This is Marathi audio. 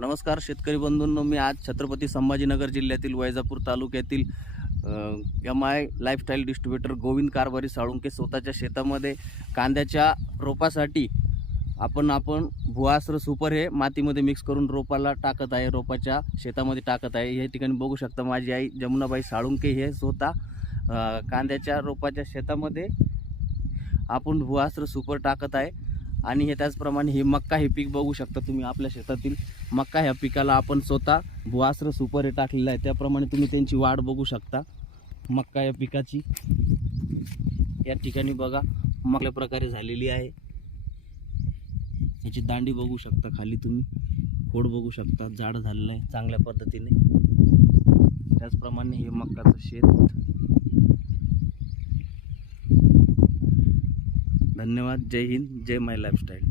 नमस्कार शेतकरी बंधूंनो, मी आज छत्रपती संभाजीनगर जिल्ह्यातील वैजापूर तालुक्यातील MI lifestyle distributor Govind Karbhari Salunke स्वतःच्या शेतामध्ये कांद्याच्या रोपासाठी आपण भुआस्त्र सुपर हे मातीमध्ये मिक्स करून रोपाला टाकत आहे, रोपाच्या शेतामध्ये टाकत आहे। या ठिकाणी बघू शकता माझी आई जमुनाबाई साळुंके हे स्वतः कांद्याच्या रोपाच्या शेतामध्ये आपण भुआस्त्र सुपर टाकत आहे। आणि हे त्याचप्रमाणे हे मक्का हे पीक बघू शकता तुम्ही, आपल्या शेतातील मक्का ह्या पिकाला आपण स्वतः भुआस्त्र सुपर हे टाकलेलं आहे। त्याप्रमाणे तुम्ही त्यांची वाढ बघू शकता मक्का या पिकाची। या ठिकाणी बघा मक्या प्रकारे झालेली आहे, याची दांडी बघू शकता, खाली तुम्ही खोड बघू शकता, जाड झालेलं आहे चांगल्या पद्धतीने। त्याचप्रमाणे हे मक्काचं शेत। धन्यवाद। जय हिंद, जय माय लाईफस्टाईल।